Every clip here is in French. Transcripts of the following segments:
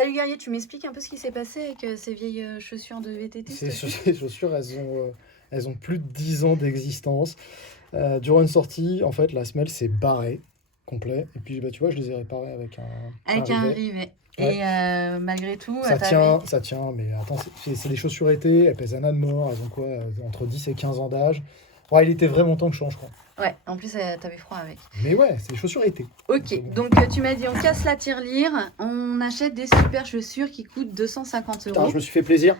Salut guerrier, tu m'expliques un peu ce qui s'est passé avec ces vieilles chaussures de VTT s'il te plaît? Ces chaussures, elles ont plus de 10 ans d'existence. Durant une sortie, en fait, la semelle s'est barrée, complet. Et puis, bah, tu vois, je les ai réparées avec un Avec un rivet. rivet. Ouais. Et malgré tout, Ça t'avais... tient, mais attends, c'est des chaussures été, elles pèsent un âne mort, elles ont quoi, entre 10 et 15 ans d'âge. Ouais, il était vraiment temps que je change, quoi. Ouais, en plus t'avais froid avec. Mais ouais, c'est des chaussures été. Ok, donc tu m'as dit on casse la tirelire, on achète des super chaussures qui coûtent 250 Putain, euros. je me suis fait plaisir.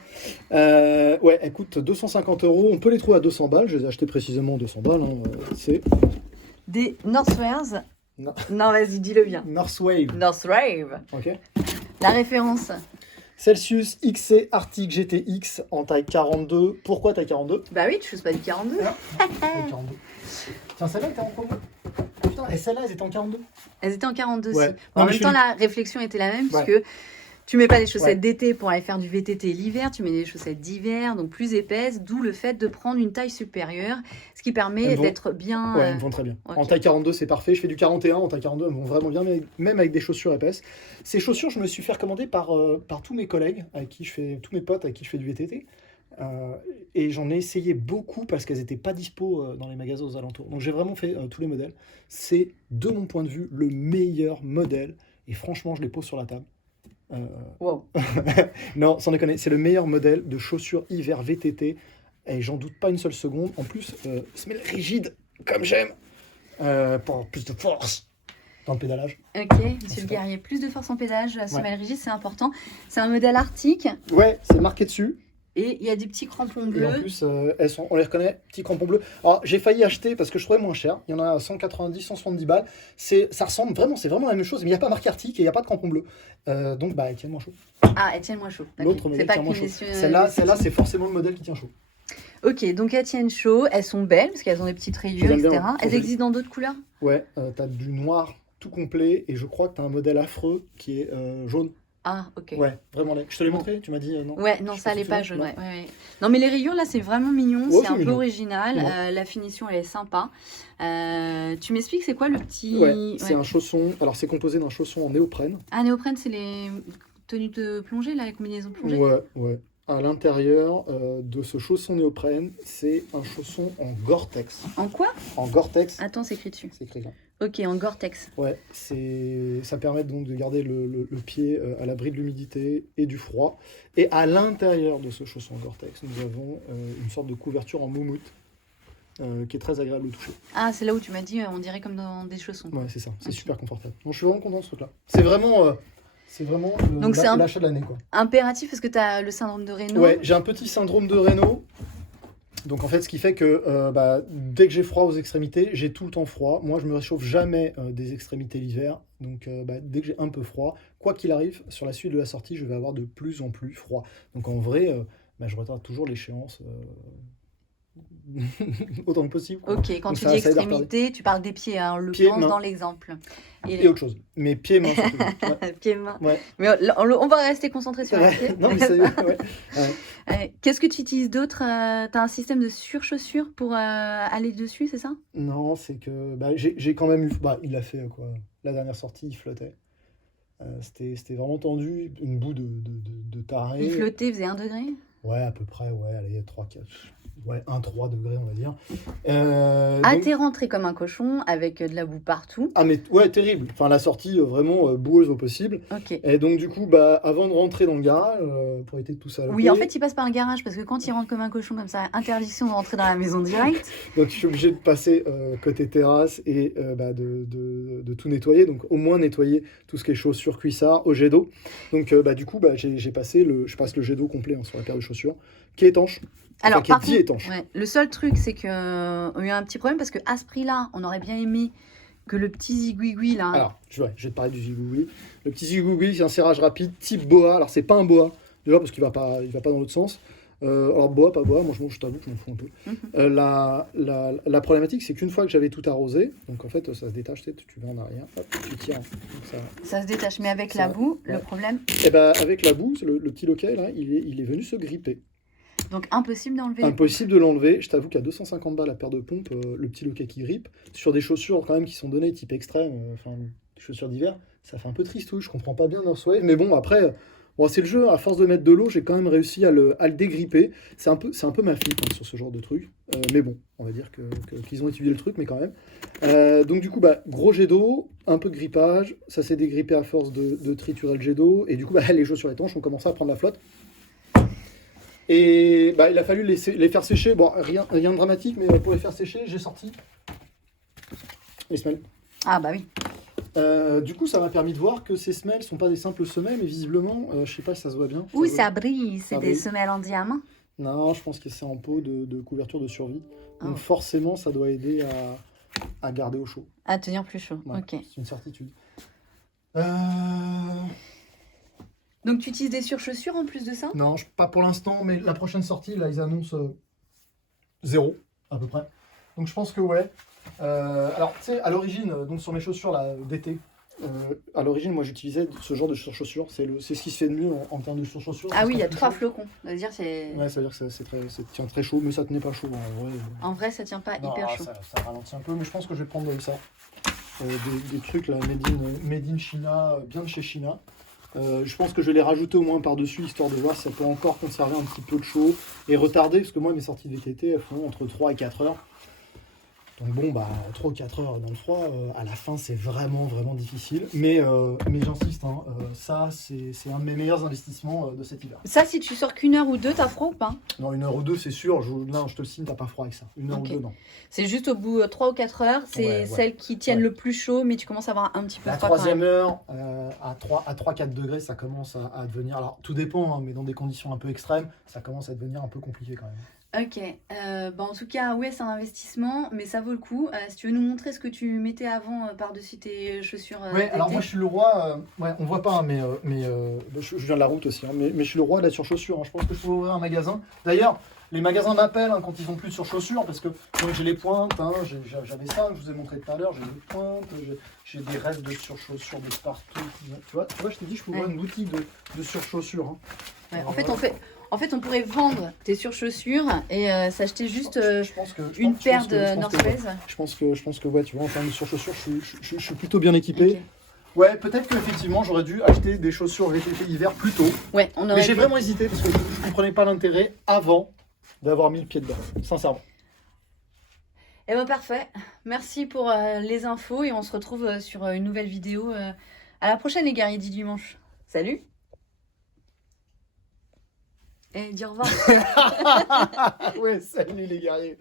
Ouais, elles coûtent 250 euros. On peut les trouver à 200 balles. Je les ai achetées précisément 200 balles. C'est Des Northwears. No- Non, vas-y, dis-le bien. Northwave. Northwave. Ok. La référence. Celsius XC Arctic GTX en taille 42. Pourquoi taille 42? Bah oui, tu choses pas du 42. Taille 42. Tiens, celle-là était en promo. Putain, et celle-là, elles étaient en 42. Elles étaient en 42 Ouais. aussi. Non, En mais même je temps, suis- la réflexion était la même, Ouais. puisque tu mets pas des chaussettes Ouais. d'été pour aller faire du VTT l'hiver, tu mets des chaussettes d'hiver, donc plus épaisses, d'où le fait de prendre une taille supérieure, ce qui permet Elles vont- d'être bien... Ouais, elles me vont très bien. ok. En taille 42, c'est parfait. Je fais du 41. En taille 42, elles me vont vraiment bien, même avec des chaussures épaisses. Ces chaussures, je me suis fait recommander par tous mes collègues, tous mes potes avec qui je fais du VTT. Et j'en ai essayé beaucoup parce qu'elles n'étaient pas dispo dans les magasins aux alentours. Donc j'ai vraiment fait tous les modèles. C'est, de mon point de vue, le meilleur modèle. Et franchement, je les pose sur la table. Wow. Non, sans déconner, c'est le meilleur modèle de chaussures hiver VTT. Et j'en doute pas une seule seconde. En plus, semelle rigide, comme j'aime, pour plus de force dans le pédalage. Ok, monsieur le guerrier, plus de force en pédage, la semelle rigide, c'est important. C'est un modèle arctique Ouais, c'est marqué dessus. et il y a des petits crampons Et en bleus. plus, on les reconnaît, petits crampons bleus. Alors, j'ai failli acheter parce que je trouvais moins cher. Il y en a à 190, 170 balles. Ça ressemble vraiment, c'est vraiment la même chose, mais il n'y a pas marqué Arctic et il n'y a pas de crampons bleus. Donc, bah, tiens moins chaud. Ah, elles tiennent moins chaud. Ok. L'autre C'est modèle pas tient moins qu'une chaud. issue- Celle-là, c'est forcément le modèle qui tient chaud. Ok, donc elles tiennent chaud, elles sont belles parce qu'elles ont des petites rayures, J'aime bien, etc. ouais. Elles Joli. existent dans d'autres couleurs? Ouais, t'as du noir tout complet et je crois que t'as un modèle affreux qui est jaune. Ah, ok. Ouais, vraiment laid. Je te l'ai Bon. montré, tu m'as dit non? Ouais, non, Je sais ça, si elle est tu pas l'as. jaune. Non. Ouais, ouais. Non, mais les rayures, là, c'est vraiment mignon. Ouais, c'est c'est un peu mignon. original. Ouais. La finition, elle est sympa. Tu m'expliques, c'est quoi le petit... Ouais, c'est un chausson. Alors, c'est composé d'un chausson en néoprène. Ah, néoprène, c'est les tenues de plongée, là, les combinaisons de plongée? Ouais, ouais. À l'intérieur de ce chausson néoprène, c'est un chausson en Gore-Tex. En quoi? En Gore-Tex, Attends, c'est écrit dessus. c'est écrit là. Ok, en Gore-Tex. Ouais, ça permet donc de garder le pied à l'abri de l'humidité et du froid. Et à l'intérieur de ce chausson Gore-Tex, nous avons une sorte de couverture en moumoute qui est très agréable au toucher. Ah, c'est là où tu m'as dit, on dirait comme dans des chaussons. Ouais, c'est ça, c'est Ok. super confortable. Donc, je suis vraiment content de ce truc-là. C'est vraiment Donc, c'est l'achat de l'année, quoi. Impératif parce que tu as le syndrome de Raynaud. Ouais, j'ai un petit syndrome de Raynaud. Donc en fait, ce qui fait que dès que j'ai froid aux extrémités, j'ai tout le temps froid. Moi, je me réchauffe jamais des extrémités l'hiver. Donc dès que j'ai un peu froid, quoi qu'il arrive, sur la suite de la sortie, je vais avoir de plus en plus froid. Donc en vrai, je retarde toujours l'échéance autant que possible, quoi. Ok, quand Donc tu ça dis aide à retarder. extrémité, tu parles des pieds, hein, en Pieds, l'occurrence mains. dans l'exemple. Et autre chose. Mais pieds, mains, surtout. Ouais. Pieds, mains. Ouais. Mais on va rester concentré sur les pieds. Non, mais sérieux, ouais. Ouais. Qu'est-ce que tu utilises d'autre? T'as un système de surchaussure pour aller dessus, c'est ça? Non, c'est que j'ai quand même eu. Il a fait quoi. La dernière sortie, il flottait. C'était vraiment tendu, une boue de taré. Il flottait, il faisait 1 degré? Ouais, à peu près, ouais, allez, 3, 4. Ouais, 1-3 degrés, on va dire. Ah, Donc- t'es rentré comme un cochon avec de la boue partout. Ah, mais ouais, terrible. Enfin, la sortie vraiment boueuse au possible. Ok. Et donc, du coup, avant de rentrer dans le garage, pour éviter de tout ça. Oui, en fait, il passe par le garage parce que quand il rentre comme un cochon comme ça, interdiction de rentrer dans la maison direct. Donc, je suis obligé de passer côté terrasse et de tout nettoyer. Donc, au moins nettoyer tout ce qui est chaussures, cuissards, au jet d'eau. Donc, du coup, je passe le jet d'eau complet sur la paire de chaussures, qui est étanche. Alors, qui est par dit contre, étanche. ouais, le seul truc, c'est qu'on a eu un petit problème parce qu'à ce prix-là, on aurait bien aimé que le petit zigouigoui, là. Alors, je vais te parler du zigouigoui. Le petit zigouigoui, c'est un serrage rapide, type boa. Alors, c'est pas un boa, déjà parce qu'il va pas dans l'autre sens. Alors, boa, pas boa, moi je t'avoue que je m'en fous un peu. La problématique, c'est qu'une fois que j'avais tout arrosé, donc en fait, ça se détache, tu vas en arrière, hop, tu tires. Donc Ça se détache, mais avec Ça, la boue, ouais. le problème, Et avec la boue, le petit loquet, là, il est venu se gripper. donc impossible d'enlever. Impossible de l'enlever. Je t'avoue qu'à 250 balles la paire de pompes, le petit loquet qui grippe, sur des chaussures quand même qui sont données type extrême, des chaussures d'hiver, Ça fait un peu tristouille, je comprends pas bien Northway. Mais bon, après, bon, c'est le jeu. À force de mettre de l'eau, j'ai quand même réussi à le dégripper. C'est un peu ma flippe hein, sur ce genre de truc. Mais bon, on va dire qu'ils ont étudié le truc, mais quand même. Donc du coup, bah, gros jet d'eau, un peu de grippage. Ça s'est dégrippé à force de triturer le jet d'eau. Et du coup, bah, les chaussures étanches ont commencé à prendre la flotte. Et bah, il a fallu les faire sécher. Bon, rien de dramatique, mais pour les faire sécher, j'ai sorti les semelles. Ah bah oui. Du coup, ça m'a permis de voir que ces semelles sont pas des simples semelles, mais visiblement, je sais pas si ça se voit bien. Oui, se ça voit- brille, c'est Ça des brille. semelles en diamant. Non, je pense que c'est en peau de couverture de survie. Donc Oh. forcément, ça doit aider à garder au chaud. À tenir plus chaud, Ouais, ok. c'est une certitude. Euh, Donc tu utilises des surchaussures en plus de ça? Non, pas pour l'instant, mais la prochaine sortie, là, ils annoncent 0, à peu près. Donc je pense que ouais. Alors, tu sais, à l'origine, donc sur mes chaussures là d'été, à l'origine, moi j'utilisais ce genre de surchaussures. C'est ce qui se fait de mieux en termes de surchaussures. Ah oui, il y a plus 3 chaud. flocons. C'est-à-dire c'est... Ouais, ça veut dire que ça tient très chaud, mais ça tenait pas chaud en vrai. En vrai, ça tient pas Non, hyper chaud. ça ralentit un peu, mais je pense que je vais prendre ça. Des trucs là, made in China, bien de chez China. Je pense que je vais les rajouter au moins par-dessus, histoire de voir si ça peut encore conserver un petit peu de chaud et retarder, parce que moi mes sorties de VTT elles font entre 3 et 4 heures. Donc bon, bah 3 ou 4 heures dans le froid, à la fin c'est vraiment difficile. Mais j'insiste, hein, ça c'est un de mes meilleurs investissements de cet hiver. Ça, si tu sors qu'une heure ou deux, t'as froid ou pas? Non, 1 heure ou 2 c'est sûr, là je te le signe, t'as pas froid avec ça. 1 heure Ok. ou 2 non. C'est juste au bout 3 ou 4 heures, c'est Ouais. celles qui tiennent Ouais. le plus chaud, mais tu commences à avoir un petit peu La froid quand troisième même. heure, à 3-4 degrés, ça commence à devenir... Alors, tout dépend, hein, mais dans des conditions un peu extrêmes, ça commence à devenir un peu compliqué quand même. Ok, bah en tout cas, ouais, c'est un investissement, mais ça vaut le coup. Si tu veux nous montrer ce que tu mettais avant par-dessus tes chaussures Ouais, alors d'été. moi je suis le roi, ouais, on voit pas, hein, mais je viens de la route aussi, hein, mais je suis le roi de la surchaussure. Hein. Je pense que je peux ouvrir un magasin. D'ailleurs, les magasins m'appellent hein, quand ils ont plus de surchaussures, parce que moi j'ai les pointes, hein, j'avais ça, je vous ai montré tout à l'heure, j'ai les pointes, j'ai des restes de surchaussures de partout. Tu vois, je t'ai dit, je peux ouvrir Ouais. un outil de surchaussure. Hein. Ouais, Ouais. en fait, on pourrait vendre tes surchaussures et s'acheter juste Je pense que- je une pense- je paire pense que- de je pense North que ouais. Face. Je pense que ouais, tu vois, en termes de surchaussures, je suis plutôt bien équipé. Ok. Ouais, peut-être qu'effectivement, j'aurais dû acheter des chaussures VTT hiver plus tôt. Ouais, on Mais aurait j'ai dû- vraiment hésité parce que je ne comprenais pas l'intérêt avant d'avoir mis le pied dedans, sincèrement. Eh ben parfait. Merci pour les infos et on se retrouve sur une nouvelle vidéo. À la prochaine, les guerriers du dimanche. Salut. Et dis au revoir. Ouais, salut les guerriers.